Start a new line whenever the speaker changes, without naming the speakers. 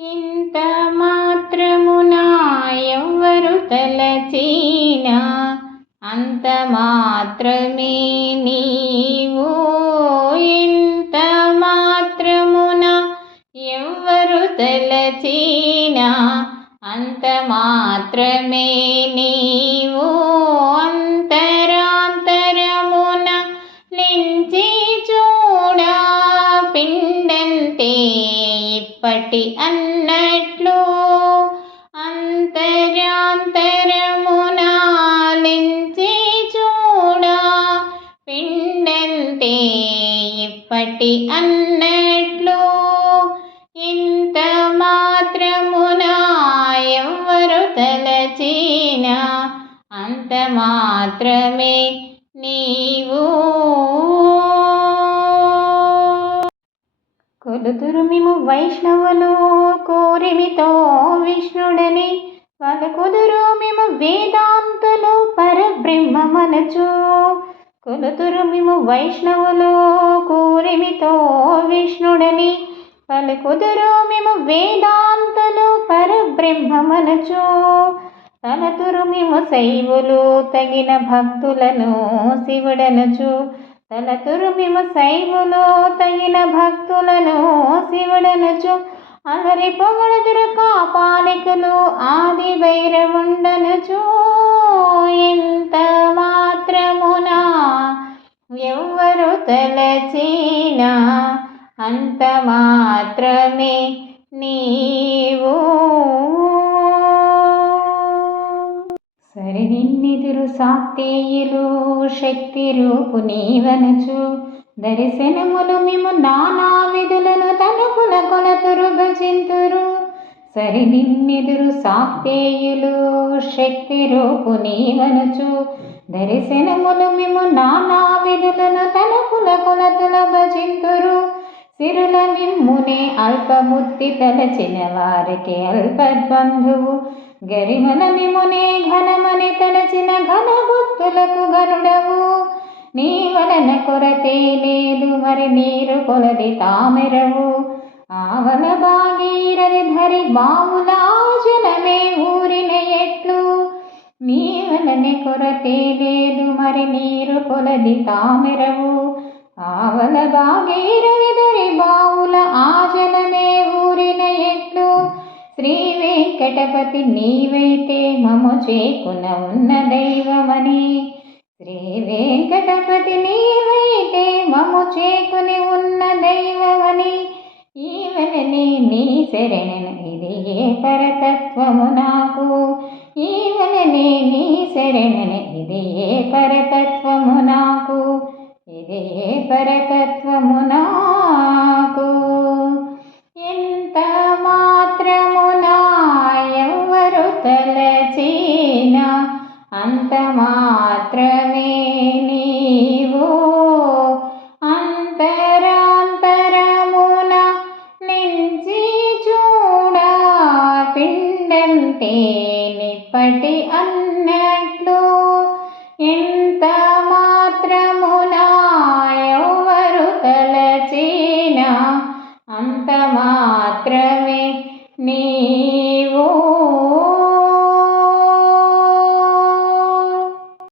ఇంత మాత్రమున ఎవ్వరు తలచీనా అంత మాత్రమే నీవు. ఇంత మాత్రమున ఎవ్వరు తలచీనా అంత మాత్రమే నీవు. ఇప్పటి అన్నట్లు అంతర్యాంతరమునాలించి చూడా. పిండంతే ఇప్పటి అన్నట్లు ఇంత మాత్రమునా ఎవ్వరు తలచిన. అంత మాత్రమే నీవు కొలుదురుమిము వైష్ణవులు కోరిమితో విష్ణుడని పలుకుదురు మేము వేదాంతులు పరబ్రహ్మమనచు కొలుతురు మేము వైష్ణవులు కోరిమితో విష్ణుడని పలుకుదురు మేము వేదాంతులు పరబ్రహ్మమనచు తలతురు మేము శైవులు తగిన భక్తులను శివుడనచు. తలతురు శైవులు తగిన భక్తులను శివుడనుచు. అలరి పొగడుదురు కాపాలికలు ఆది భైరవుండనుచు ఎంత మాత్రమున? ఎవ్వరు తలచీనా అంత మాత్రమే నీవు. సరి నిన్నెదురు సాక్తేయులు శక్తి రూపు నీవనచు. దర్శనములు మేము నానా విధులను తలుపుల కొలతురు భజింతురు. సరి నిన్నెదురు సాక్తేయులు శక్తి రూపు నీవనుచు. దర్శనములు మేము నానా విధులను తలుపుల కొలతుల భజింతురు. సిరుల మిమ్మునే అల్పబుద్ధి తలచిన వారికి అల్పబంధువు గరిమల మునే ఘనమని తలచిన ఘన బుద్ధులకు గనుడవు నీ వలన కొరతే లేదు మరి నీరు కొలది తామెరవు. ఆవల బాగీరది ధరి బావుల జలమే ఊరిన ఎట్లు. నీ వలనే కొరతే లేదు మరి నీరు కొలది తామెరవు. ఆవల బాగీరది ధరి బావుల ఆ ఊరిన ఎట్లు. శ్రీ వెంకటపతి నీవైతే మము చేకున ఉన్న దైవమని. శ్రీ వెంకటపతి నీవైతే మము చేకుని ఉన్న దైవమని. ఈవలని నీ శరణన ఇది ఏ పరతత్వము నాకు. ఈవలని నీ శరణన ఇది ఏ పరతత్వము నాకు. ఇది ఏ పరతత్వము నాకు. తలచిన అంత మాత్రమే నీవు. అంతరాంతరమున నించి చూడా పిండంతే నిప్పటి